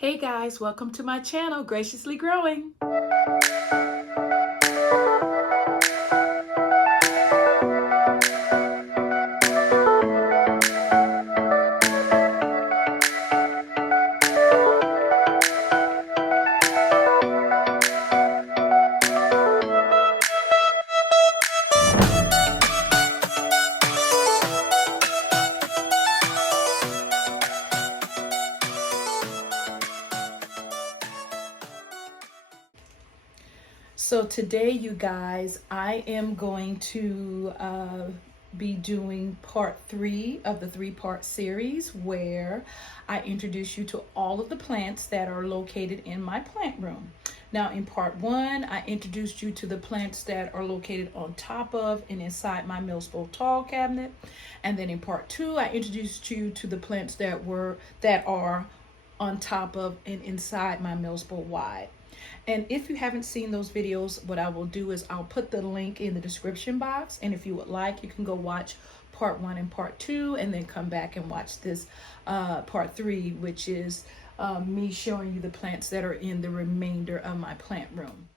Hey guys, welcome to my channel, Graciously Growing. So today, you guys, I am going to be doing part 3 of the 3-part series where I introduce you to all of the plants that are located in my plant room. Now in part 1, I introduced you to the plants that are located on top of and inside my milsbo tall cabinet. And then in part 2, I introduced you to the plants that are on top of and inside my milsbo wide. And if you haven't seen those videos, what I will do is I'll put the link in the description box. And if you would like, you can go watch part 1 and part 2 and then come back and watch this part 3, which is me showing you the plants that are in the remainder of my plant room.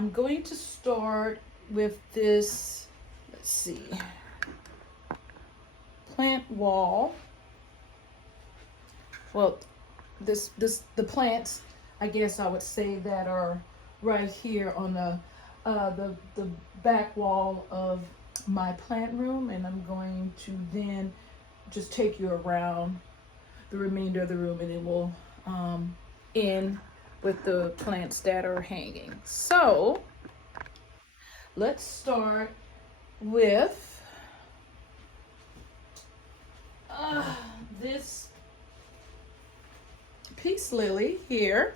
I'm going to start with this, let's see, plant wall. Well, the plants, I guess I would say, that are right here on the back wall of my plant room, and I'm going to then just take you around the remainder of the room, and it will end with the plants that are hanging. So let's start with this peace lily here.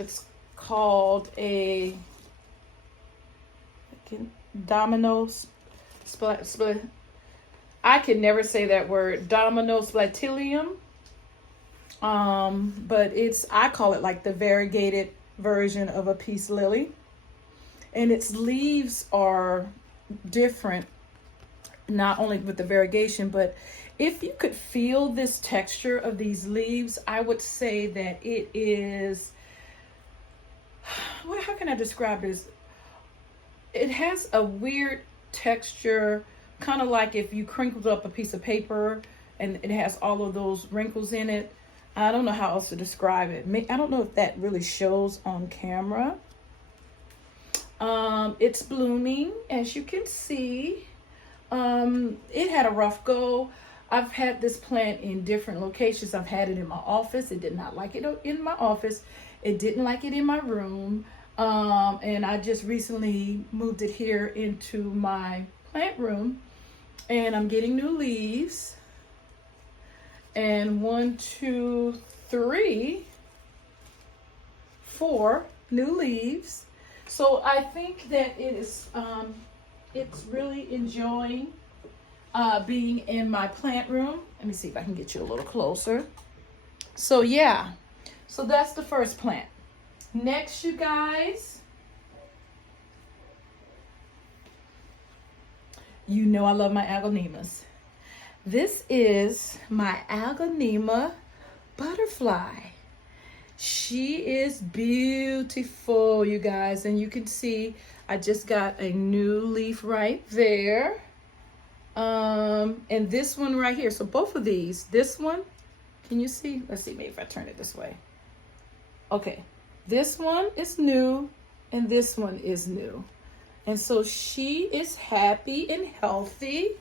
It's called a domino I can never say that word, domino splatilium. But I call it like the variegated version of a peace lily. And its leaves are different not only with the variegation, but if you could feel this texture of these leaves, I would say that it is, well, how can I describe this? It has a weird texture, kind of like if you crinkled up a piece of paper and it has all of those wrinkles in it. I don't know how else to describe it. I don't know if that really shows on camera. It's blooming, as you can see. It had a rough go. I've had this plant in different locations. I've had it in my office. It did not like it in my office. It didn't like it in my room. And I just recently moved it here into my plant room, and I'm getting new leaves. And 1, 2, 3, 4 new leaves. So I think that it is, it's really enjoying being in my plant room. Let me see if I can get you a little closer. So yeah, so that's the first plant. Next, you guys, you know I love my aglaonemas. This is my aglaonema butterfly. She is beautiful, you guys, and you can see I just got a new leaf right there. And this one right here. So both of these, this one, can you see? Let's see, maybe if I turn it this way. Okay, this one is new and this one is new. And so she is happy and healthy.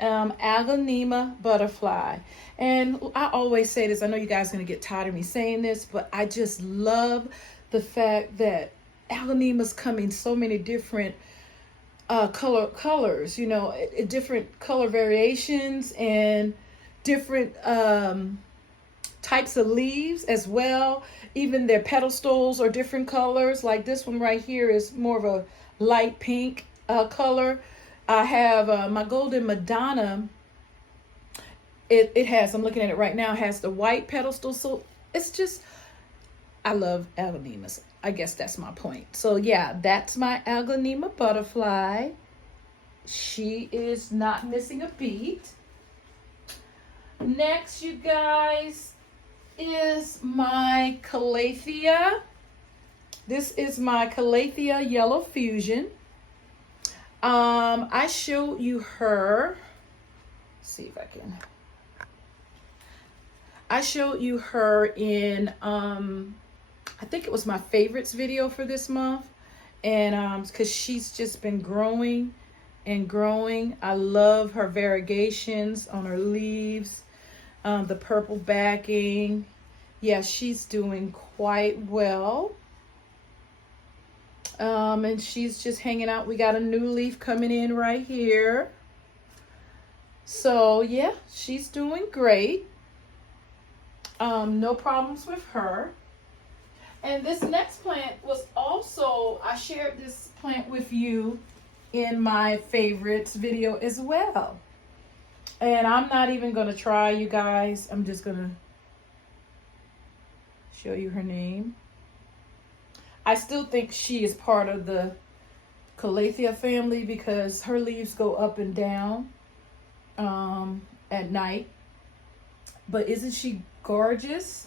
Aglaonema butterfly. And I always say this, I know you guys are going to get tired of me saying this, but I just love the fact that aglaonemas come in so many different colors, you know, different color variations and different types of leaves as well. Even their pedestals are different colors. Like this one right here is more of a light pink color. I have my Golden Madonna. It has, I'm looking at it right now, has the white pedestal. So it's just, I love aglaonemas. I guess that's my point. So yeah, that's my aglaonema butterfly. She is not missing a beat. Next, you guys, is my Calathea. This is my Calathea Yellow Fusion. I showed you her. Let's see if I can. I showed you her in, I think it was my favorites video for this month. And because she's just been growing and growing. I love her variegations on her leaves, the purple backing. Yeah, she's doing quite well. And she's just hanging out. We got a new leaf coming in right here. So yeah, she's doing great. No problems with her. And this next plant was also, I shared this plant with you in my favorites video as well. And I'm not even going to try, you guys. I'm just going to show you her name. I still think she is part of the Calathea family because her leaves go up and down at night. But isn't she gorgeous?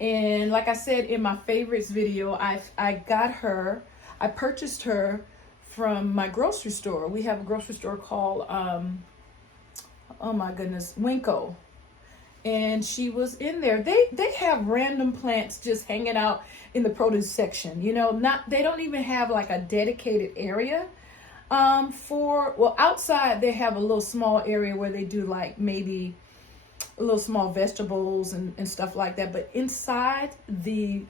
And like I said in my favorites video, I got her, I purchased her from my grocery store. We have a grocery store called, oh my goodness, Winco. And she was in there. They have random plants just hanging out in the produce section. You know, they don't even have like a dedicated area well, outside they have a little small area where they do like maybe a little small vegetables and stuff like that. But inside the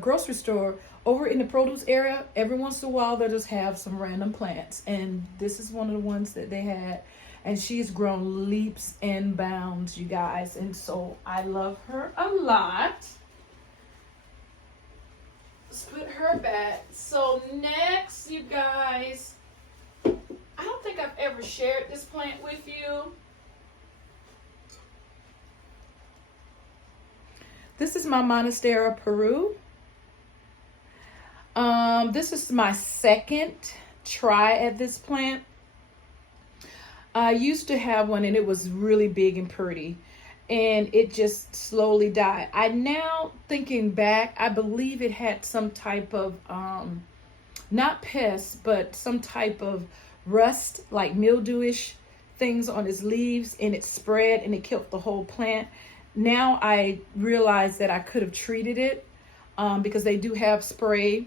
grocery store, over in the produce area, every once in a while they'll just have some random plants. And this is one of the ones that they had. And she's grown leaps and bounds, you guys. And so I love her a lot. Let's put her back. So next, you guys, I don't think I've ever shared this plant with you. This is my Monstera Peru. This is my second try at this plant. I used to have one and it was really big and pretty, and it just slowly died. I now, thinking back, I believe it had some type of not pests, but some type of rust, like mildewish things on its leaves, and it spread and it killed the whole plant. Now I realize that I could have treated it because they do have spray.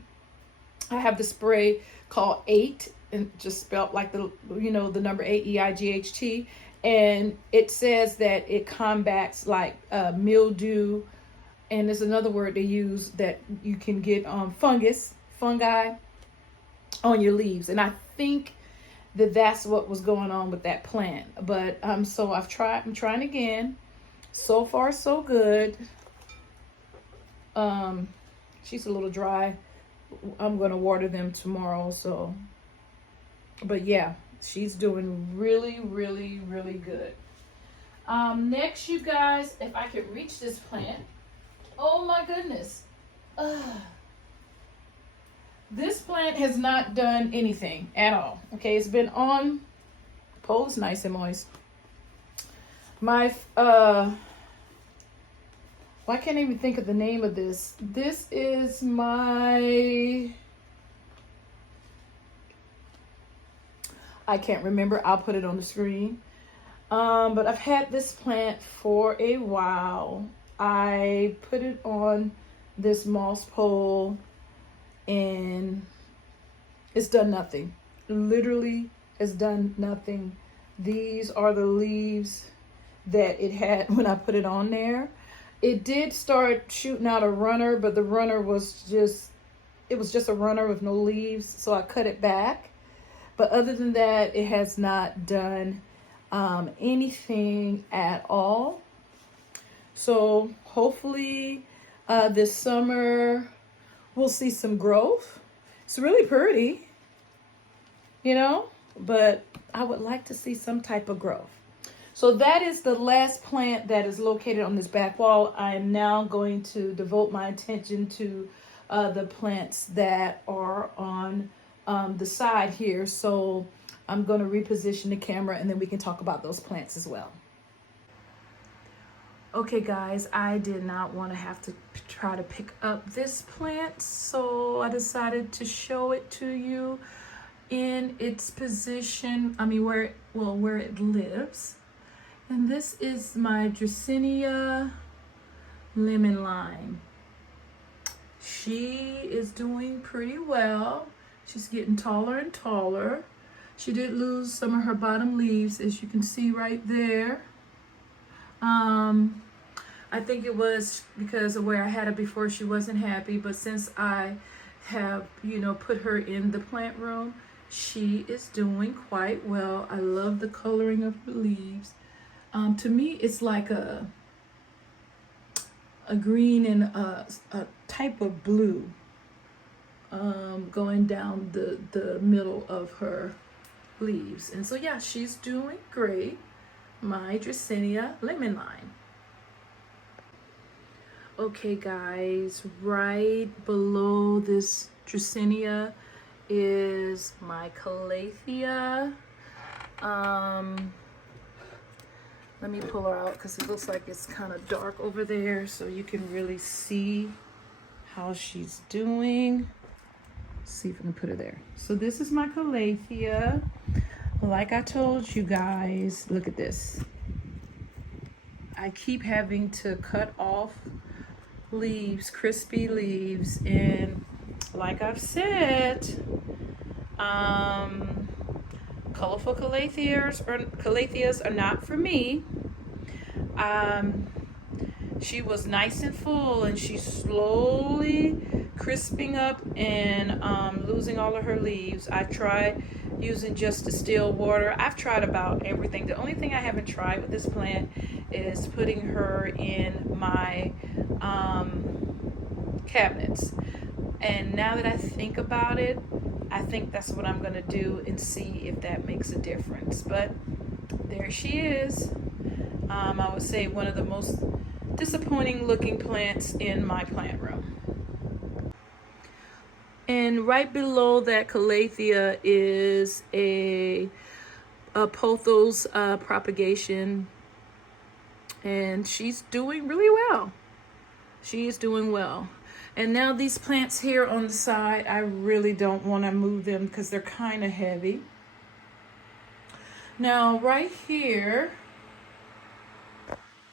I have the spray called 8, and just spelled like the number 8, EIGHT, and it says that it combats like mildew, and there's another word they use that you can get fungi on your leaves, and I think that that's what was going on with that plant. But so I'm trying again. So far so good. She's a little dry. I'm gonna water them tomorrow, so, but yeah, she's doing really, really, really good. Next, you guys, if I could reach this plant, oh my goodness. This plant has not done anything at all. Okay, it's been on, pole is nice and moist. My, I can't even think of the name of this. This is my, I can't remember. I'll put it on the screen. But I've had this plant for a while. I put it on this moss pole and it's done nothing. Literally, it's done nothing. These are the leaves that it had when I put it on there. It did start shooting out a runner, but the runner was just a runner with no leaves, so I cut it back. But other than that, it has not done anything at all. So hopefully this summer we'll see some growth. It's really pretty, but I would like to see some type of growth. So that is the last plant that is located on this back wall. I am now going to devote my attention to the plants that are on the side here. So I'm going to reposition the camera and then we can talk about those plants as well. Okay guys, I did not want to have to try to pick up this plant, so I decided to show it to you in its position, where it lives. And this is my Dracaena lemon lime. She is doing pretty well. She's getting taller and taller. She did lose some of her bottom leaves, as you can see right there. I think it was because of where I had her before, she wasn't happy, but since I have, put her in the plant room, she is doing quite well. I love the coloring of her leaves. To me, it's like a green and a type of blue going down the middle of her leaves. And so, yeah, she's doing great. My Dracaena lemon lime. Okay, guys, right below this Dracaena is my Calathea. Let me pull her out because it looks like it's kind of dark over there, so you can really see how she's doing. Let's see if I can put her there. So this is my Calathea. Like I told you guys, look at this. I keep having to cut off leaves, crispy leaves, and like I've said, colorful calatheas are not for me. She was nice and full, and she's slowly crisping up and losing all of her leaves. I tried using just distilled water. I've tried about everything. The only thing I haven't tried with this plant is putting her in my cabinets. And now that I think about it, I think that's what I'm gonna do and see if that makes a difference. But there she is. I would say one of the most disappointing looking plants in my plant room. And right below that calathea is a pothos propagation, and she's doing really well. She is doing well. And now these plants here on the side, I really don't want to move them because they're kind of heavy. Now right here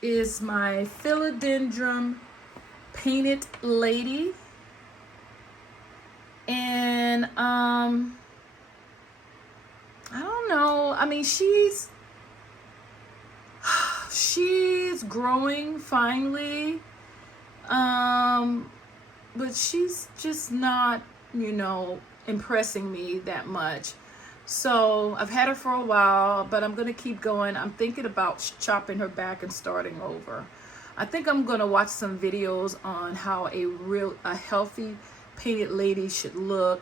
is my philodendron painted lady. And I don't know. I mean, she's growing finely. But she's just not, impressing me that much. So I've had her for a while, but I'm going to keep going. I'm thinking about chopping her back and starting over. I think I'm going to watch some videos on how a healthy painted lady should look.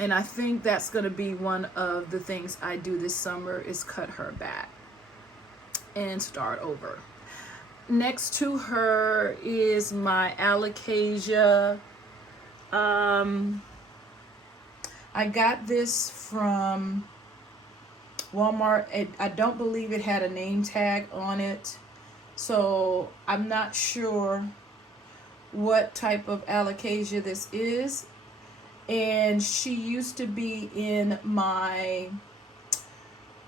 And I think that's going to be one of the things I do this summer, is cut her back and start over. Next to her is my alocasia. I got this from Walmart. I don't believe it had a name tag on it, so I'm not sure what type of alocasia this is. And she used to be in my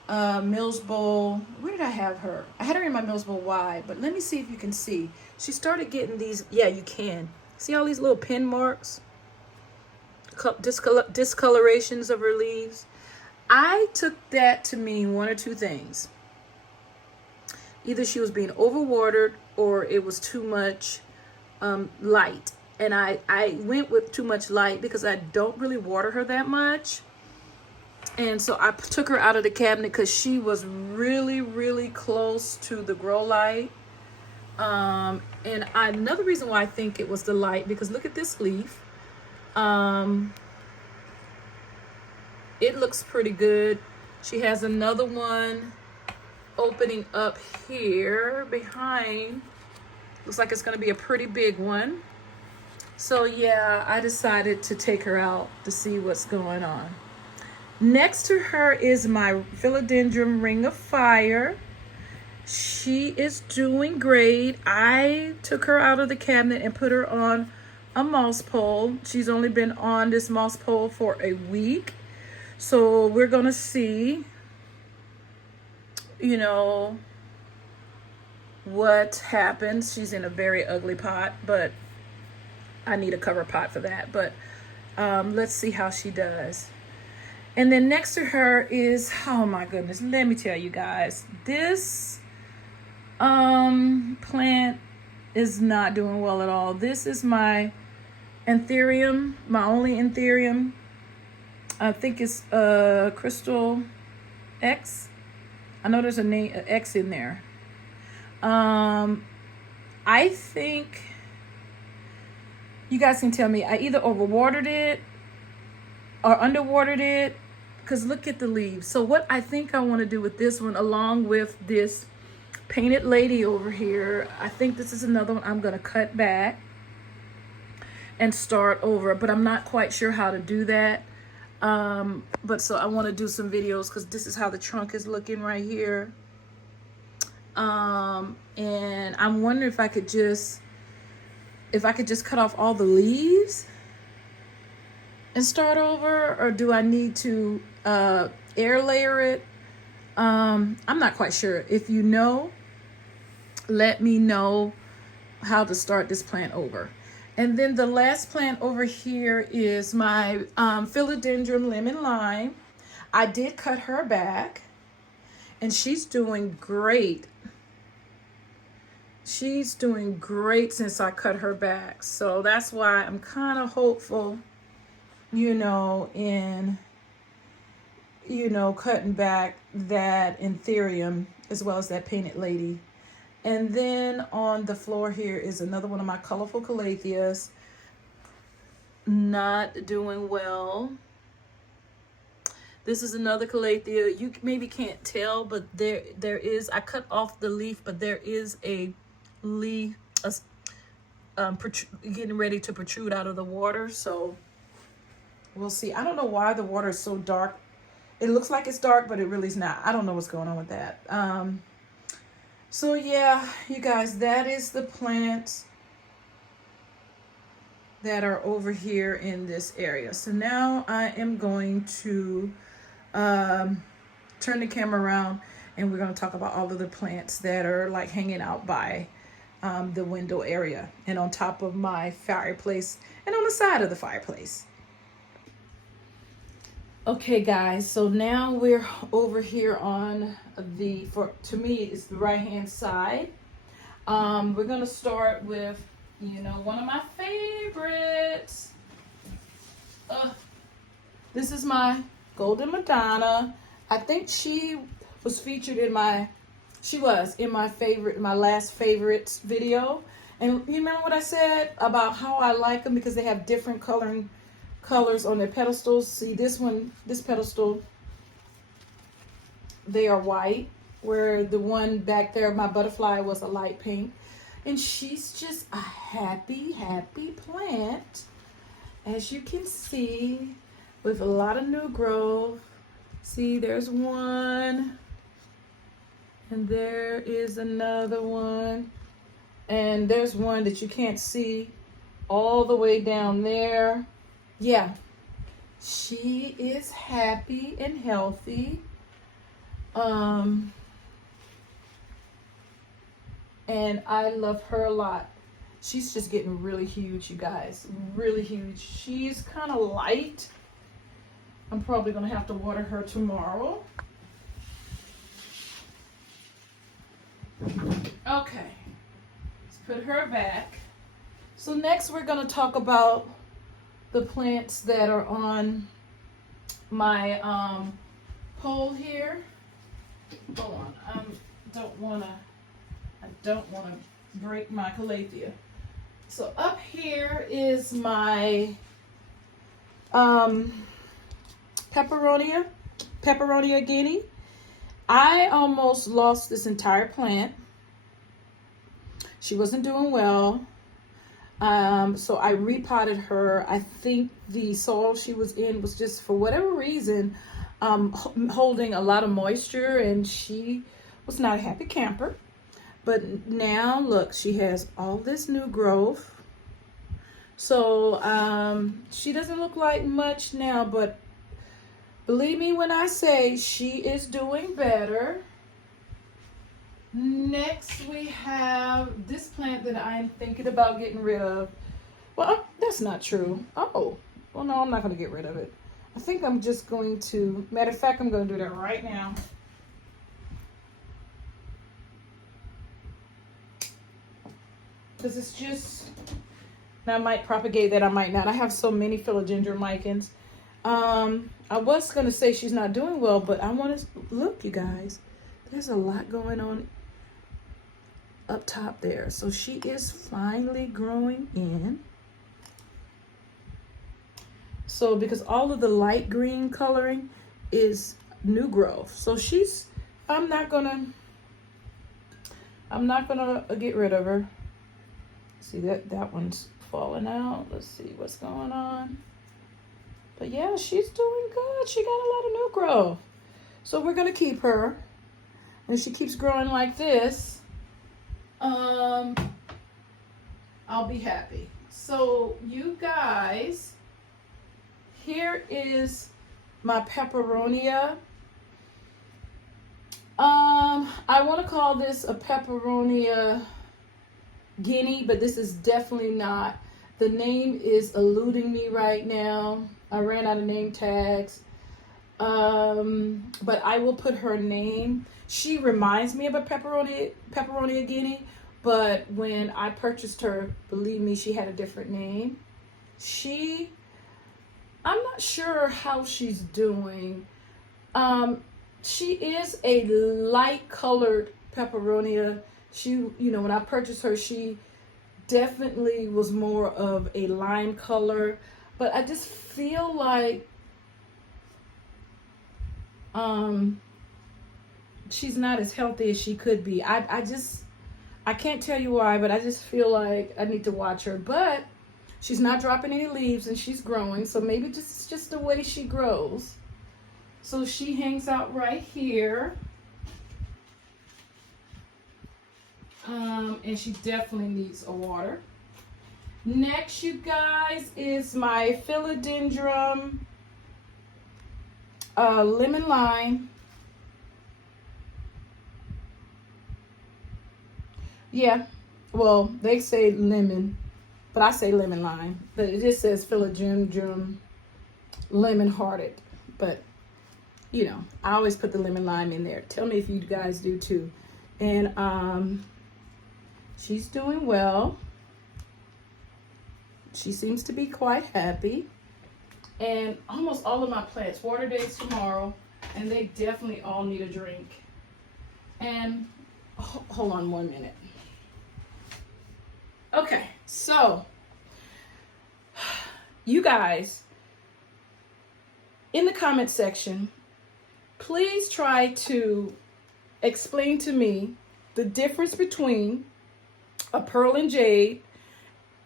milsbo. Where did I have her? I had her in my milsbo wide, but let me see if you can see. She started getting these. Yeah, you can see all these little pin marks, discolorations of her leaves. I took that to mean one or two things. Either she was being overwatered or it was too much light. And I went with too much light because I don't really water her that much. And so I took her out of the cabinet because she was really, really close to the grow light. And another reason why I think it was the light, because look at this leaf. It looks pretty good. She has another one opening up here behind. Looks like it's going to be a pretty big one. So yeah, I decided to take her out to see what's going on. Next to her is my philodendron ring of fire. She is doing great. I took her out of the cabinet and put her on a moss pole. She's only been on this moss pole for a week. So we're going to see, what happens. She's in a very ugly pot, but I need a cover pot for that. But let's see how she does. And then next to her is, oh my goodness, let me tell you guys, this plant is not doing well at all. This is my anthurium, my only anthurium. I think it's Crystal X. I know there's a name X in there. I think you guys can tell me, I either overwatered it or underwatered it, because look at the leaves. So what I think I want to do with this one, along with this painted lady over here, I think this is another one I'm going to cut back and start over, but I'm not quite sure how to do that. But so I want to do some videos, because this is how the trunk is looking right here. And I'm wondering if I could just cut off all the leaves and start over, or do I need to air layer it? I'm not quite sure. If you know, let me know how to start this plant over. And then the last plant over here is my philodendron lemon lime. I did cut her back, and she's doing great. She's doing great since I cut her back. So that's why I'm kind of hopeful, in, cutting back that anthurium as well as that painted lady. And then on the floor here is another one of my colorful calatheas. Not doing well. This is another calathea. You maybe can't tell, but there is, I cut off the leaf, but there is a leaf getting ready to protrude out of the water. So we'll see. I don't know why the water is so dark. It looks like it's dark, but it really is not. I don't know what's going on with that. So yeah, you guys, that is the plants that are over here in this area. So now I am going to turn the camera around, and we're going to talk about all of the plants that are like hanging out by the window area and on top of my fireplace and on the side of the fireplace. Okay guys, so now we're over here on to me it's the right hand side. We're gonna start with, one of my favorites. This is my Golden Madonna. I think she was featured in my last favorites video. And you remember what I said about how I like them because they have different colors on their pedestals. See this pedestal, they are white, where the one back there, my butterfly, was a light pink. And she's just a happy plant, as you can see, with a lot of new growth. See, there's one, and there is another one, and there's one that you can't see all the way down there. Yeah, she is happy and healthy. And I love her a lot. She's just getting really huge, you guys, really huge. She's kind of light. I'm probably gonna have to water her tomorrow. Okay, let's put her back. So next we're gonna talk about the plants that are on my pole here. Hold on, I don't wanna break my calathea. So up here is my peperonia guinea. I almost lost this entire plant. She wasn't doing well. So I repotted her. I think the soil she was in was just, for whatever reason, holding a lot of moisture, and she was not a happy camper. But now look, she has all this new growth. So she doesn't look like much now, but believe me when I say she is doing better. Next we have this plant that I'm thinking about getting rid of. Well, that's not true. Oh, well, no, I'm not going to get rid of it. I think I'm just going to, matter of fact, I'm going to do that right now. Because it's just, and I might propagate that, I might not. I have so many philodendron micans. I was going to say she's not doing well, but I want to, look, you guys, there's a lot going on up top there. So she is finally growing in. So because all of the light green coloring is new growth. So she's, I'm not gonna get rid of her. See that one's falling out. Let's see what's going on. But yeah, she's doing good. She got a lot of new growth. So we're gonna keep her. And if she keeps growing like this, I'll be happy. So you guys, here is my peperonia. I want to call this a peperonia guinea, but this is definitely not. The name is eluding me right now. I ran out of name tags. But I will put her name. She reminds me of a peperonia guinea, but when I purchased her, believe me, she had a different name. I'm not sure how she's doing. She is a light colored peperonia. She, when I purchased her, she definitely was more of a lime color, but I just feel like she's not as healthy as she could be. I can't tell you why, but I just feel like I need to watch her. But She's not dropping any leaves and she's growing, so maybe just the way she grows. So she hangs out right here. And she definitely needs a water. Next, you guys, is my philodendron lemon lime. Yeah, well, they say lemon, but I say lemon lime. But it just says philodendron lemon hearted. But, you know, I always put the lemon lime in there. Tell me if you guys do too. And she's doing well. She seems to be quite happy. And almost all of my plants, water days tomorrow, and they definitely all need a drink. And hold on 1 minute. Okay, so you guys, in the comment section, please try to explain to me the difference between a pearl and jade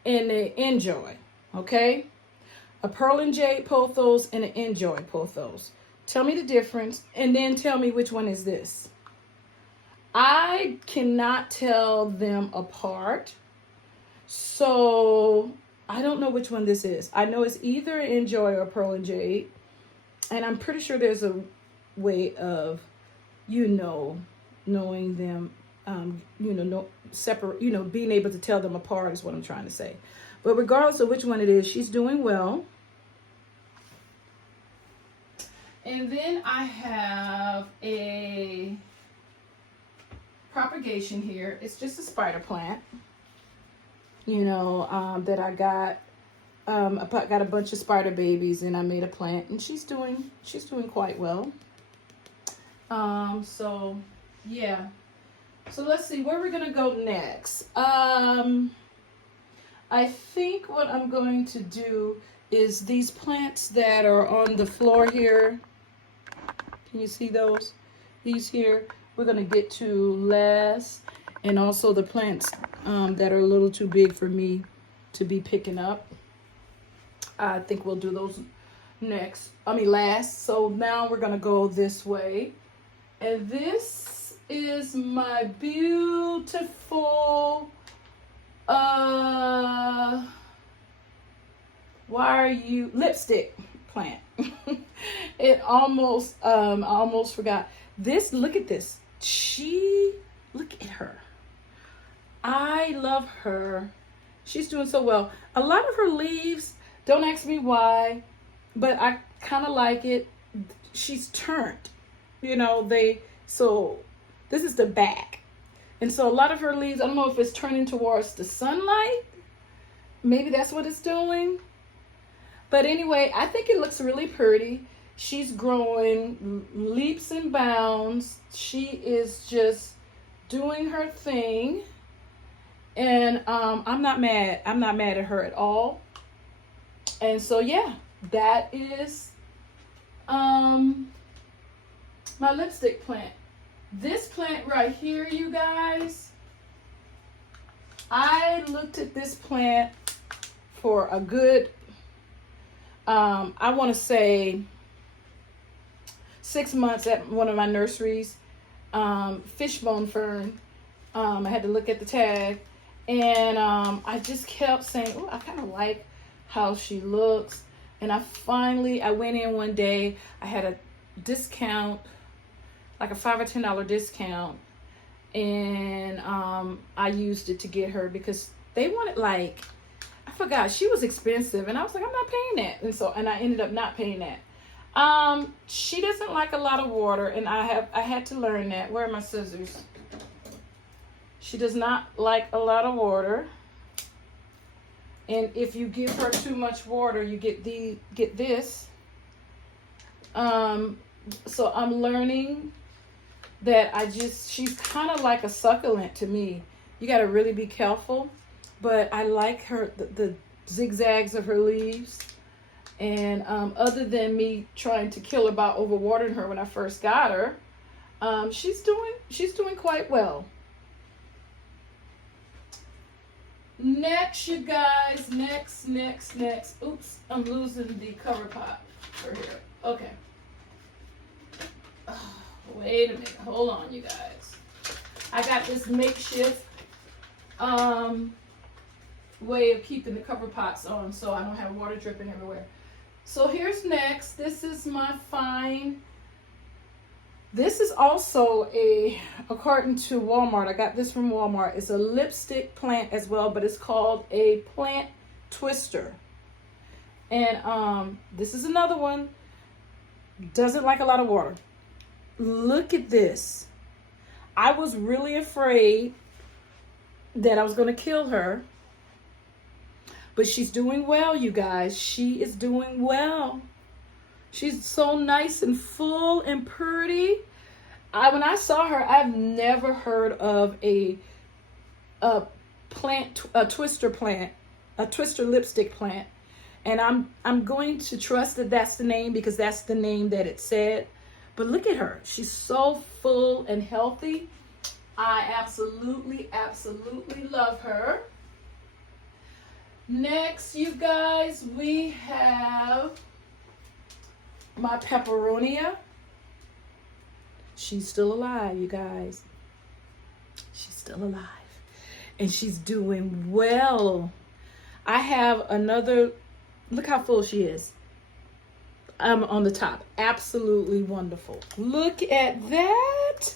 and an enjoy, okay? A pearl and jade pothos and an enjoy pothos. Tell me the difference, and then tell me which one is this. I cannot tell them apart, so I don't know which one this is. I know it's either enjoy or pearl and jade, and I'm pretty sure there's a way of, you know, knowing them, separate, being able to tell them apart is what I'm trying to say. But regardless of which one it is, she's doing well. And then I have a propagation here. It's just a spider plant, that I got. I got a bunch of spider babies and I made a plant, and she's doing quite well. So yeah. So let's see where we're gonna go next. I think what I'm going to do is these plants that are on the floor here. Can you see those? These here, we're gonna get to last, and also the plants that are a little too big for me to be picking up. I think we'll do those last. So now we're gonna go this way, and this is my beautiful lipstick plant. I almost forgot this. Look at this. Look at her. I love her. She's doing so well. A lot of her leaves, don't ask me why, but I kind of like it. She's turned, so this is the back. And so a lot of her leaves, I don't know if it's turning towards the sunlight. Maybe that's what it's doing. But anyway, I think it looks really pretty. She's growing leaps and bounds. She is just doing her thing. And I'm not mad. I'm not mad at her at all. And so, yeah, that is my lipstick plant. This plant right here, you guys, I looked at this plant for a good, I want to say 6 months at one of my nurseries, fishbone fern. I had to look at the tag, and I just kept saying, oh, I kind of like how she looks. And I went in one day, I had a discount, like a $5 or $10 discount, and I used it to get her because they wanted, I forgot, she was expensive, and I was like, I'm not paying that. And I ended up not paying that. She doesn't like a lot of water, and I had to learn that. Where are my scissors? She does not like a lot of water, and if you give her too much water, you get this. So I'm learning that she's kind of like a succulent to me. You got to really be careful, but I like the zigzags of her leaves. And other than me trying to kill her by overwatering her when I first got her, she's doing quite well. Next, you guys, next. Oops, I'm losing the cover pot for here. Okay. Oh, wait a minute. Hold on, you guys. I got this makeshift way of keeping the cover pots on so I don't have water dripping everywhere. So here's next. This is my fine. This is also according to Walmart. I got this from Walmart. It's a lipstick plant as well, but it's called a plant twister. And this is another one. Doesn't like a lot of water. Look at this. I was really afraid that I was going to kill her. But she's doing well, you guys. She is doing well. She's so nice and full and pretty. When I saw her, I've never heard of a twister plant, a twister lipstick plant. And I'm going to trust that that's the name because that's the name that it said. But look at her. She's so full and healthy. I absolutely love her. Next, you guys, we have my peperonia. She's still alive, you guys. She's still alive. And she's doing well. I have another, look how full she is. On the top. Absolutely wonderful. Look at that.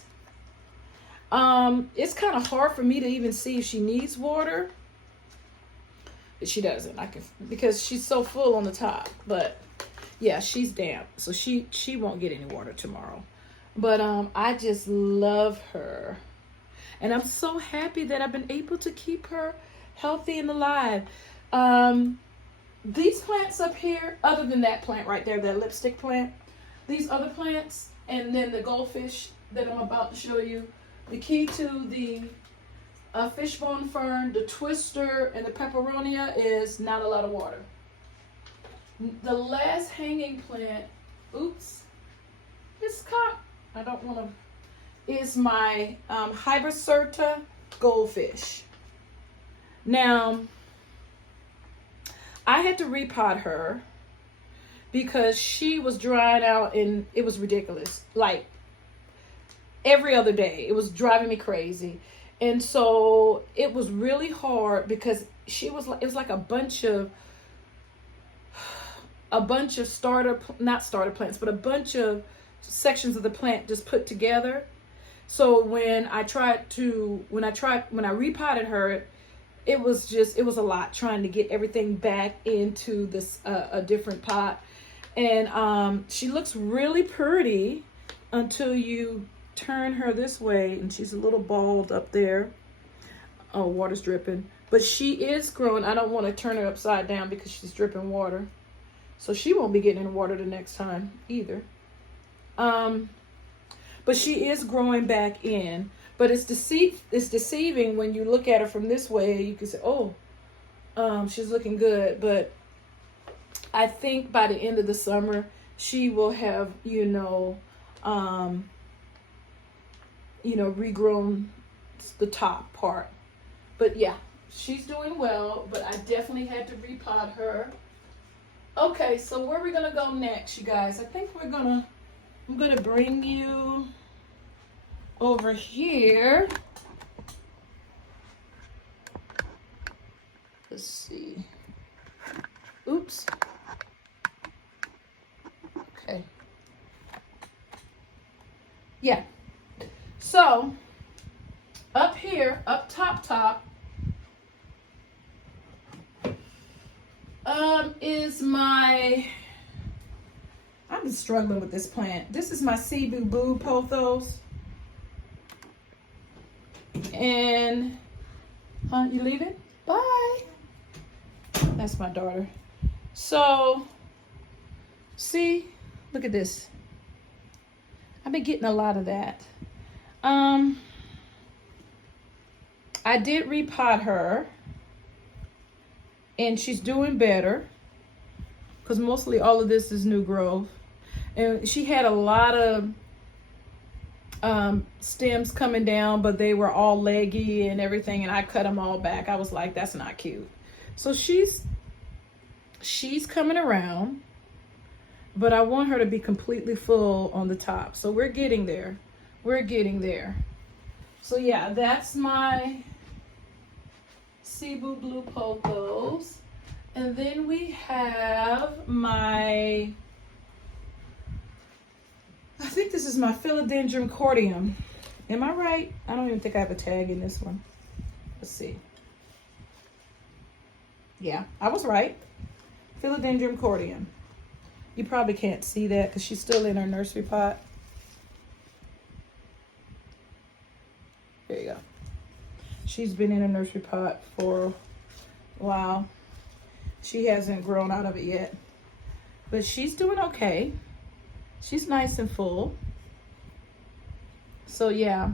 It's kind of hard for me to even see if she needs water. But she doesn't. Because she's so full on the top. But yeah, she's damp. So she won't get any water tomorrow. But I just love her. And I'm so happy that I've been able to keep her healthy and alive. These plants up here, other than that plant right there, that lipstick plant, these other plants, and then the goldfish that I'm about to show you, the key to the fishbone fern, the twister, and the peperonia is not a lot of water. The last hanging plant, oops, it's caught. I don't want to, is my Hybercerta goldfish. Now, I had to repot her because she was drying out and it was ridiculous. Like every other day, it was driving me crazy. And so it was really hard because it was like a bunch of not starter plants, but a bunch of sections of the plant just put together. So when I repotted her, it was a lot trying to get everything back into this a different pot. And she looks really pretty until you turn her this way, and she's a little bald up there. Oh, water's dripping. But she is growing. I don't want to turn her upside down because she's dripping water. So she won't be getting any water the next time either. But she is growing back in. But it's deceiving when you look at her from this way. You can say, oh, she's looking good. But I think by the end of the summer, she will have, regrown the top part. But yeah, she's doing well. But I definitely had to repot her. Okay, so where are we going to go next, you guys? I think I'm going to bring you over here. Let's see. Oops. Okay. Yeah. So, up here, up top, is my, I've been struggling with this plant. This is my Cebu Boo Pothos. And, you leaving? Bye. That's my daughter. So, see, look at this. I've been getting a lot of that. I did repot her. And she's doing better. Because mostly all of this is new growth. And she had a lot of stems coming down, but they were all leggy and everything, and I cut them all back. I was like, that's not cute. So she's coming around, but I want her to be completely full on the top. So we're getting there. We're getting there. So yeah, that's my Cebu Blue Pothos. And then we have my, I think this is my Philodendron Cordium. Am I right? I don't even think I have a tag in this one. Let's see. Yeah, I was right. Philodendron Cordium. You probably can't see that because she's still in her nursery pot. There you go. She's been in a nursery pot for a while. She hasn't grown out of it yet, but she's doing okay. She's nice and full. So yeah,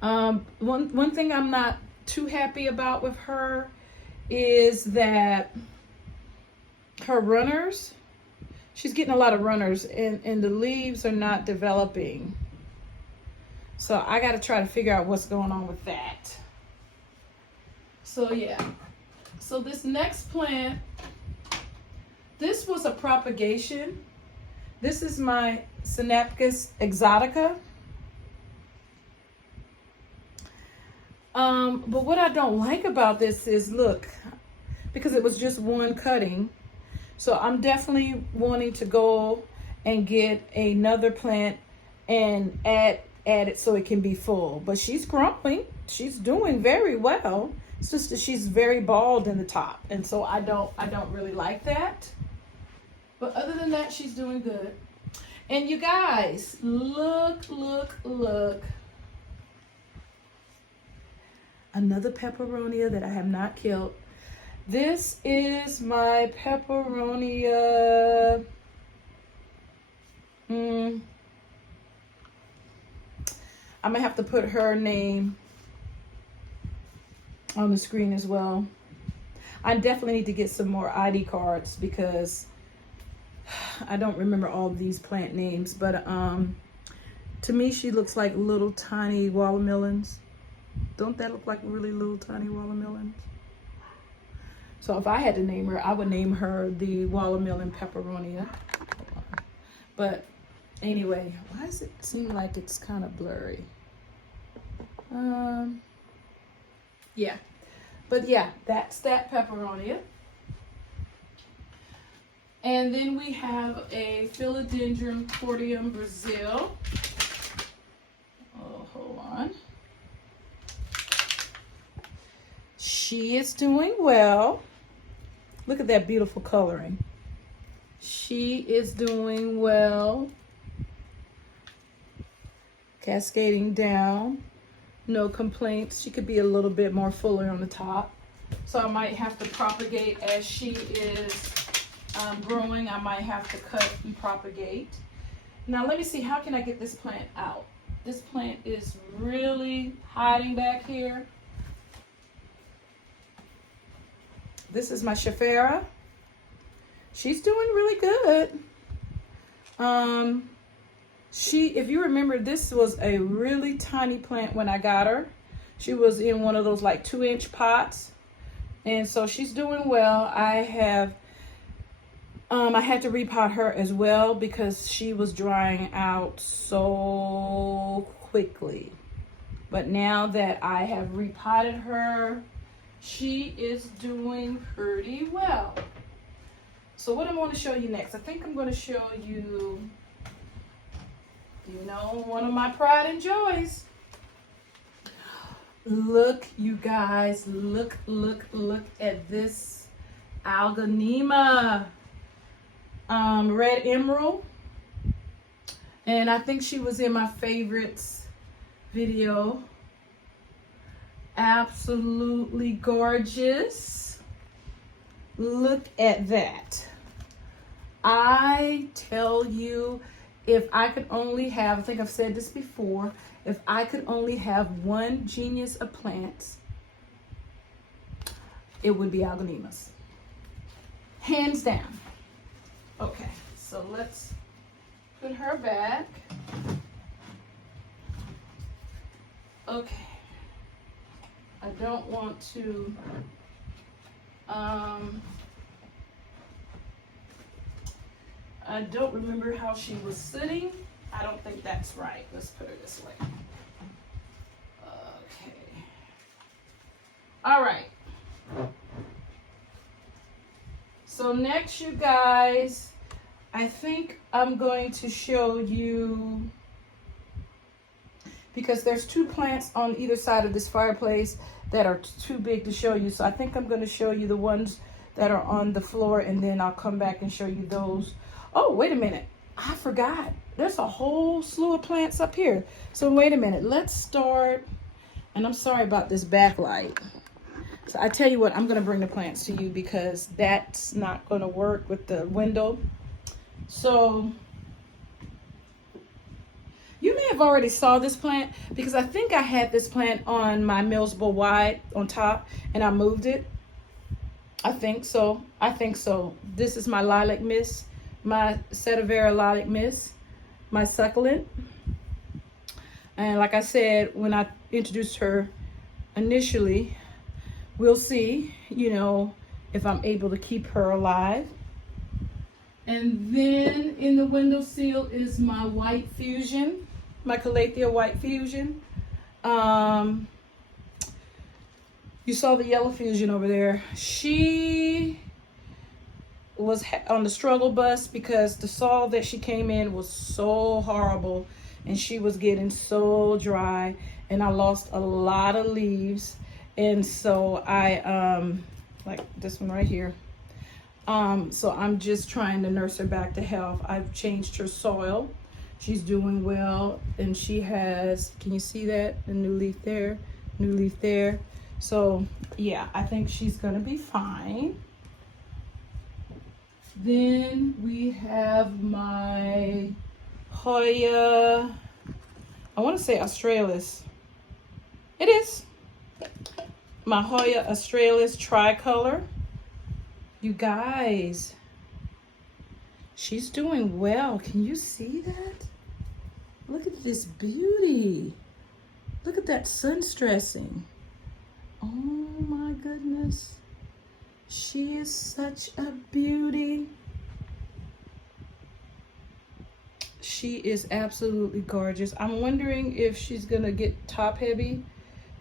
one thing I'm not too happy about with her is that her runners, she's getting a lot of runners, and the leaves are not developing. So I got to try to figure out what's going on with that. So yeah, so this next plant, this was a propagation. This is my Synapcus exotica. But what I don't like about this is, look, because it was just one cutting. So I'm definitely wanting to go and get another plant and add it so it can be full. But she's growing. She's doing very well. It's just that she's very bald in the top, and so I don't really like that. But other than that, she's doing good. And you guys, look. Another peperonia that I have not killed. This is my peperonia. I'm gonna have to put her name on the screen as well. I definitely need to get some more ID cards because I don't remember all of these plant names, but to me she looks like little tiny watermelons. Don't that look like really little tiny watermelons? So if I had to name her, I would name her the watermelon peperonia. But anyway, why does it seem like it's kind of blurry? Yeah, but yeah, that's that peperonia. And then we have a Philodendron Cordium Brazil. Oh, hold on. She is doing well. Look at that beautiful coloring. She is doing well. Cascading down. No complaints. She could be a little bit more fuller on the top. So I might have to propagate as she is growing. I might have to cut and propagate. Now let me see, how can I get this plant out? This plant is really hiding back here. This is my Shafera. She's doing really good. If you remember, this was a really tiny plant when I got her. She was in one of those like 2-inch pots. And so she's doing well. I had to repot her as well because she was drying out so quickly. But now that I have repotted her, she is doing pretty well. So what I'm going to show you next, I think I'm going to show you, one of my pride and joys. Look, you guys, look at this Algonema red emerald. And I think she was in my favorites video. Absolutely gorgeous. Look at that. I tell you, if I could only have, I think I've said this before, if I could only have one genius of plants, it would be Algonemas. Hands down. Okay, so let's put her back. Okay. I don't want to, I don't remember how she was sitting. I don't think that's right. Let's put her this way. Okay. All right. So next, you guys, I think I'm going to show you, because there's two plants on either side of this fireplace that are too big to show you. So I think I'm going to show you the ones that are on the floor, and then I'll come back and show you those. Oh, wait a minute. I forgot. There's a whole slew of plants up here. So wait a minute. Let's start. And I'm sorry about this backlight. So I tell you what, I'm going to bring the plants to you because that's not going to work with the window. So you may have already saw this plant because I think I had this plant on my milsbo wide on top and I moved it. I think so. This is my lilac mist, my Setivera lilac mist, my succulent. And like I said, when I introduced her initially, we'll see, you know, if I'm able to keep her alive. And then in the windowsill is my white fusion, my Calathea white fusion. You saw the yellow fusion over there. She was on the struggle bus because the soil that she came in was so horrible and she was getting so dry, and I lost a lot of leaves. And so I, like this one right here. So I'm just trying to nurse her back to health. I've changed her soil. She's doing well. And she has, can you see that? A new leaf there, new leaf there. So yeah, I think she's gonna be fine. Then we have my Hoya, I wanna say Australis. It is. My Hoya Australis tricolor. You guys, she's doing well. Can you see that? Look at this beauty. Look at that sun stressing. Oh my goodness. She is such a beauty. She is absolutely gorgeous. I'm wondering if she's gonna get top heavy.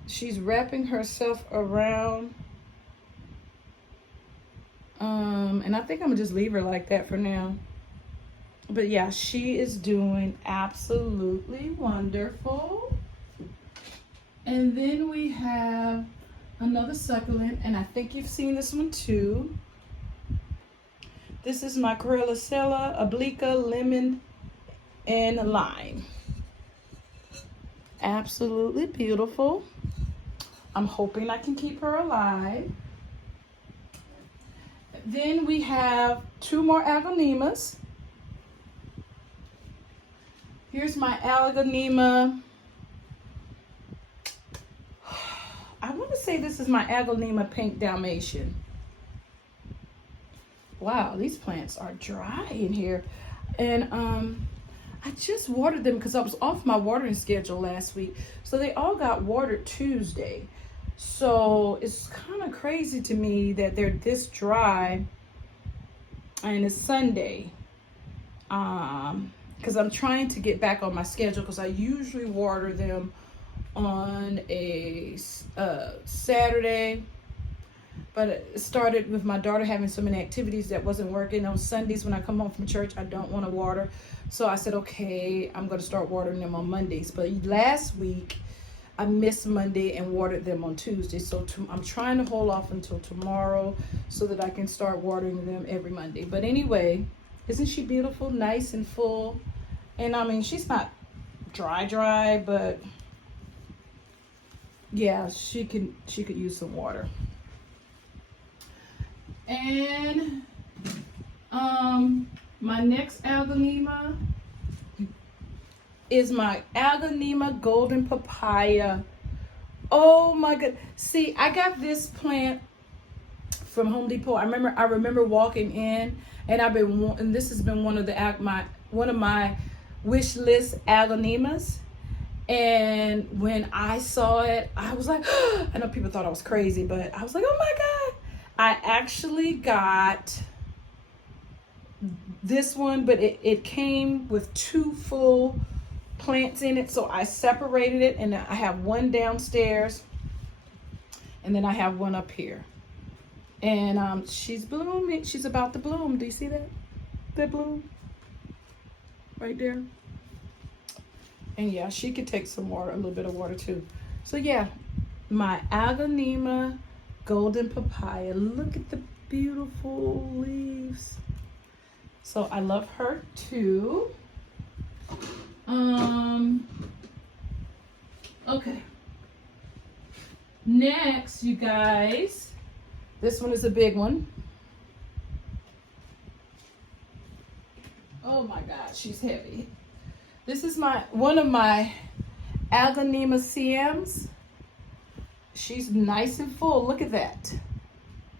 She's wrapping herself around. And I think I'm gonna just leave her like that for now. But yeah, she is doing absolutely wonderful. And then we have another succulent, and I think you've seen this one too. This is my Coryllicella obliqua lemon and lime. Absolutely beautiful. I'm hoping I can keep her alive. Then we have two more Aglaonemas. Here's my Aglaonema. I want to say this is my Aglaonema Pink Dalmatian. Wow, these plants are dry in here. And I just watered them because I was off my watering schedule last week. So they all got watered Tuesday. So it's kind of crazy to me that they're this dry and it's Sunday. Because I'm trying to get back on my schedule because I usually water them on a Saturday. But it started with my daughter having so many activities that wasn't working. On Sundays when I come home from church, I don't want to water. So I said, okay, I'm going to start watering them on Mondays. But last week, I missed Monday and watered them on Tuesday. So I'm trying to hold off until tomorrow so that I can start watering them every Monday. But anyway, isn't she beautiful, nice and full? And I mean, she's not dry, but yeah, she could use some water. And my next Aglaonema is my Aglaonema Golden Papaya. Oh my god! See, I got this plant from Home Depot. I remember walking in, and this has been one of my wish list Aglaonemas. And when I saw it, I was like, I know people thought I was crazy, but I was like, oh my God. I actually got this one, but it came with 2 full plants in it. So I separated it, and I have one downstairs and then I have one up here. And she's blooming. She's about to bloom. Do you see that? That bloom right there. And yeah, she could take some water, a little bit of water too. So yeah, my Agonema golden papaya. Look at the beautiful leaves. So I love her too. Okay. Next, you guys, this one is a big one. Oh my God, she's heavy. This is one of my Agonema CMs. She's nice and full. Look at that.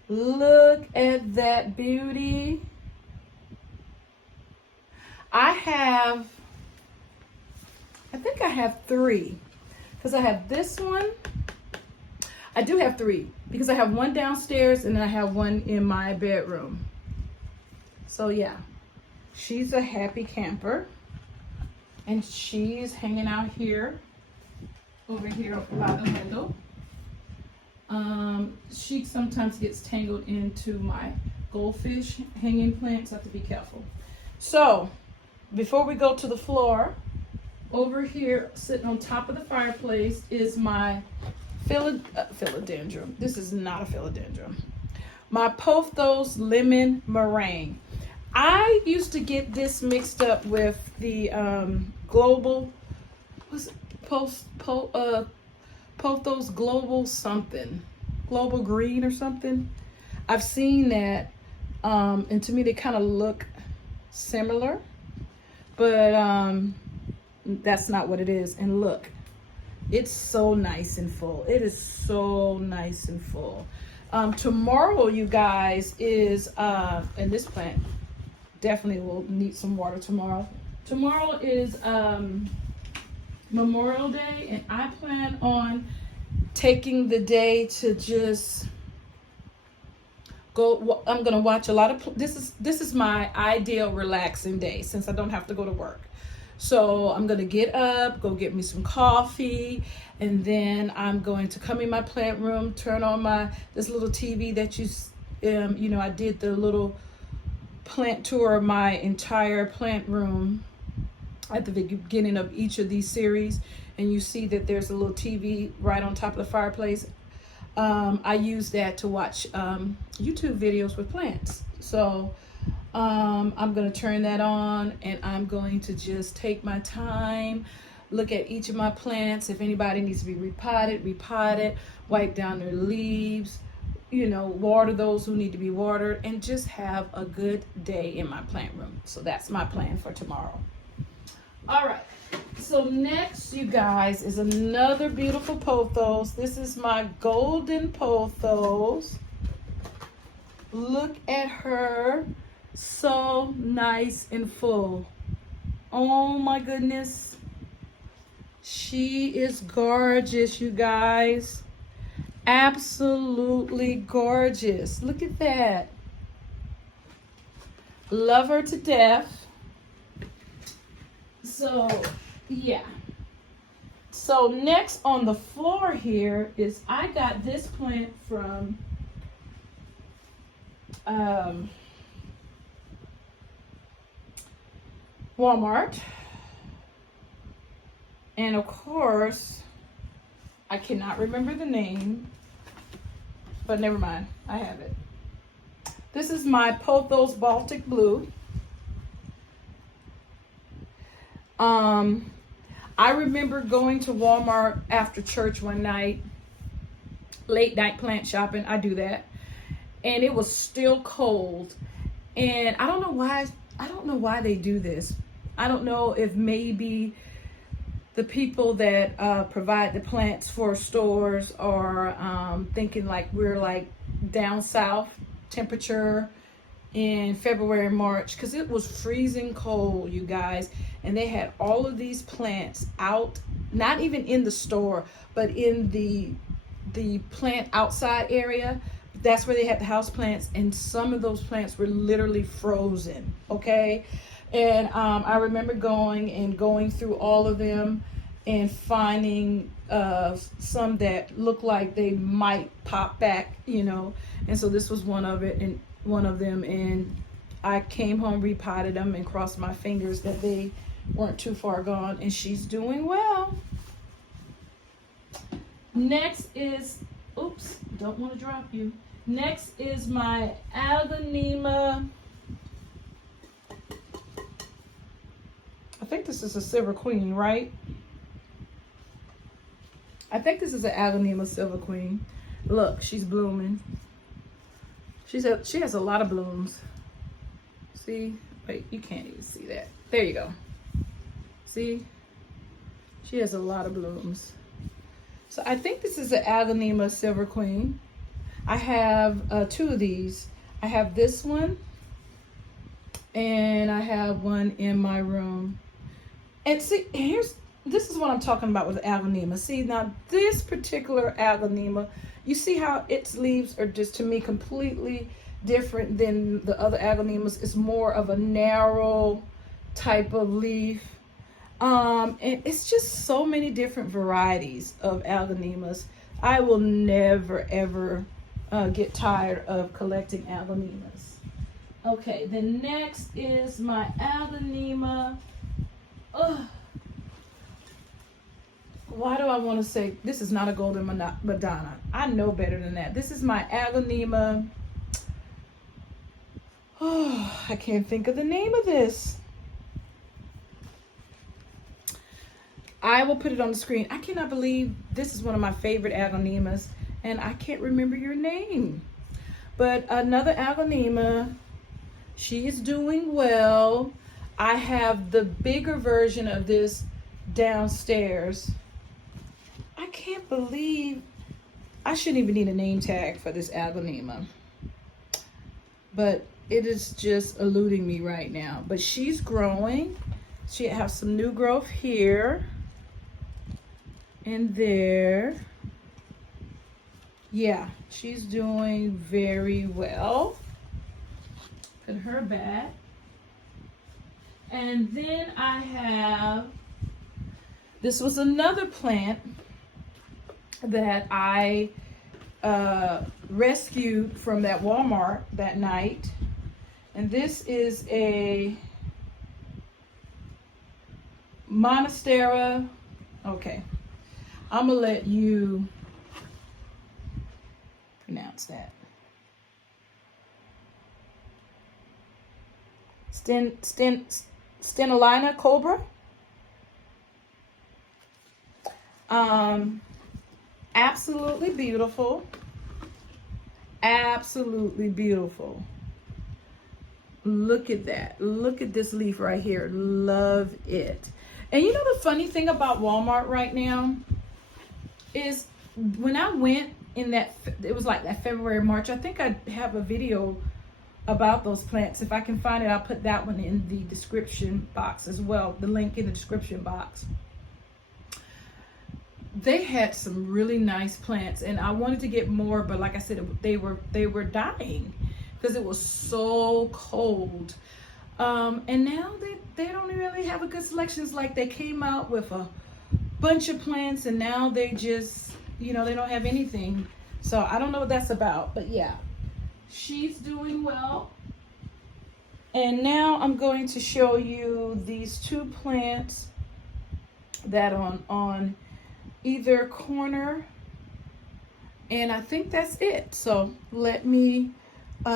Look at that beauty. I think I have 3, because I have this one. I do have 3 because I have one downstairs and then I have one in my bedroom. So yeah, she's a happy camper, and she's hanging out here, over here by the window. She sometimes gets tangled into my goldfish hanging plants. I have to be careful. So before we go to the floor, over here sitting on top of the fireplace is my philodendron. This is not a philodendron. My Pothos lemon meringue. I used to get this mixed up with the global, Pothos global something, global green or something. I've seen that, and to me they kind of look similar, but that's not what it is. And look, it's so nice and full. It is so nice and full. Tomorrow, you guys, is and this plant definitely will need some water tomorrow. Tomorrow is Memorial Day, and I plan on taking the day to just go. I'm gonna watch a lot of. This is my ideal relaxing day since I don't have to go to work. So I'm gonna get up, go get me some coffee, and then I'm going to come in my plant room, turn on this little TV that I did the little plant tour of my entire plant room at the beginning of each of these series, and you see that there's a little TV right on top of the fireplace. I use that to watch YouTube videos with plants. So I'm going to turn that on, and I'm going to just take my time, look at each of my plants. If anybody needs to be repotted, wipe down their leaves, water those who need to be watered, and just have a good day in my plant room. So that's my plan for tomorrow. All right. So next, you guys, is another beautiful pothos. This is my golden pothos. Look at her. So nice and full. Oh my goodness. She is gorgeous, you guys. Absolutely gorgeous. Look at that. Love her to death. So, yeah. So next on the floor here is, I got this plant from Walmart. And of course, I cannot remember the name, but never mind, I have it. This is my Pothos Baltic Blue. I remember going to Walmart after church one night, late night plant shopping. I do that. And it was still cold. And I don't know why they do this. I don't know if maybe the people that provide the plants for stores are thinking like we're like down south temperature in February and March, because it was freezing cold, you guys, and they had all of these plants out not even in the store, but in the plant outside area. That's where they had the house plants, and some of those plants were literally frozen. Okay, and I remember going through all of them and finding some that looked like they might pop back, and so this was one of them, and I came home, repotted them, and crossed my fingers that they weren't too far gone, and she's doing well. Next is, oops, don't want to drop you. Next is my Algonema. I think this is a Silver Queen, right? I think this is an Algonema Silver Queen. Look, she's blooming. She has a lot of blooms. See? Wait, you can't even see that. There you go. See? She has a lot of blooms. So I think this is an Algonema Silver Queen. I have two of these. I have this one, and I have one in my room. And see, this is what I'm talking about with Algonema. See, now this particular Algonema, you see how its leaves are just, to me, completely different than the other Algonemas. It's more of a narrow type of leaf. And it's just so many different varieties of Algonemas. I will never, ever get tired of collecting Algonemas. Okay, the next is my Algonema. Why do I want to say this is not a Golden Madonna? I know better than that. This is my Algonema. Oh, I can't think of the name of this. I will put it on the screen. I cannot believe this is one of my favorite Algonemas, and I can't remember your name. But another Algonema, she is doing well. I have the bigger version of this downstairs. I can't believe, I shouldn't even need a name tag for this Algonema, but it is just eluding me right now. But she's growing. She has some new growth here and there. Yeah, she's doing very well. Put her back. And then I have, this was another plant that I rescued from that Walmart that night. And this is a Monstera. Okay, I'm gonna let you pronounce that. Stenolina Cobra. Absolutely beautiful. Absolutely beautiful. Look at that. Look at this leaf right here. Love it. And you know the funny thing about Walmart right now is when I went in that, it was like that February, March, I think I have a video about those plants. If I can find it, I'll put that one in the description box as well, the link in the description box. They had some really nice plants, and I wanted to get more, but like I said, they were dying because it was so cold. And now they don't really have a good selection. It's like they came out with a bunch of plants, and now they just, they don't have anything. So I don't know what that's about, but yeah, she's doing well. And now I'm going to show you these two plants that on either corner, and I think that's it. So let me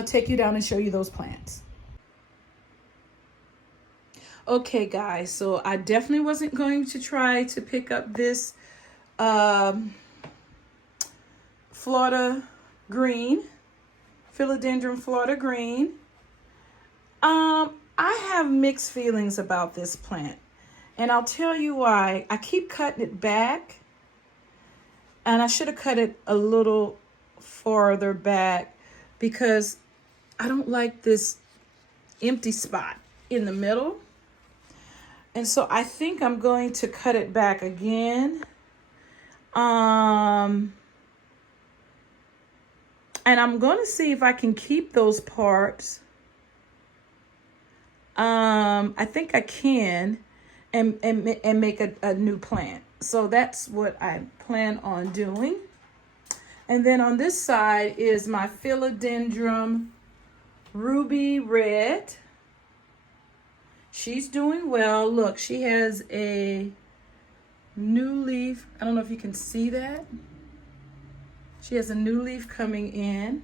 take you down and show you those plants. Okay guys, so I definitely wasn't going to try to pick up this Florida green, philodendron Florida green. I have mixed feelings about this plant, and I'll tell you why. I keep cutting it back, and I should have cut it a little farther back because I don't like this empty spot in the middle. And so I think I'm going to cut it back again. And I'm going to see if I can keep those parts. I think I can, and make a new plant. So that's what I plan on doing. And then on this side is my philodendron ruby red. She's doing well. Look, she has a new leaf. I don't know if you can see that. She has a new leaf coming in.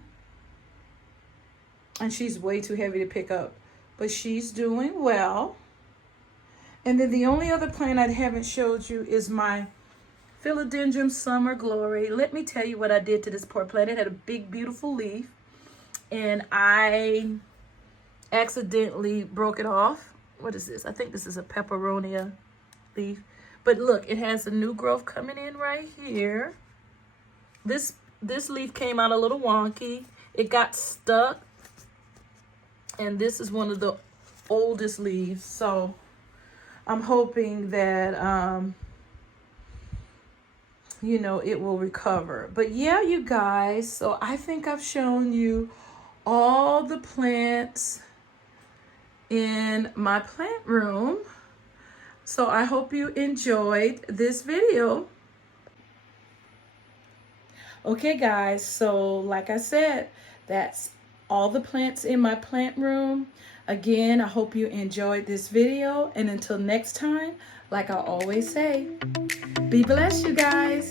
And she's way too heavy to pick up. But she's doing well. And then the only other plant I haven't showed you is my philodendron summer glory. Let me tell you what I did to this poor plant. It had a big, beautiful leaf. And I accidentally broke it off. What is this? I think this is a peperonia leaf. But look, it has a new growth coming in right here. This leaf came out a little wonky. It got stuck. And this is one of the oldest leaves. So I'm hoping that, you know, it will recover. But yeah, you guys, so I think I've shown you all the plants in my plant room. So I hope you enjoyed this video. Okay guys, so like I said, that's all the plants in my plant room. Again, I hope you enjoyed this video, and until next time, like I always say, be blessed, you guys.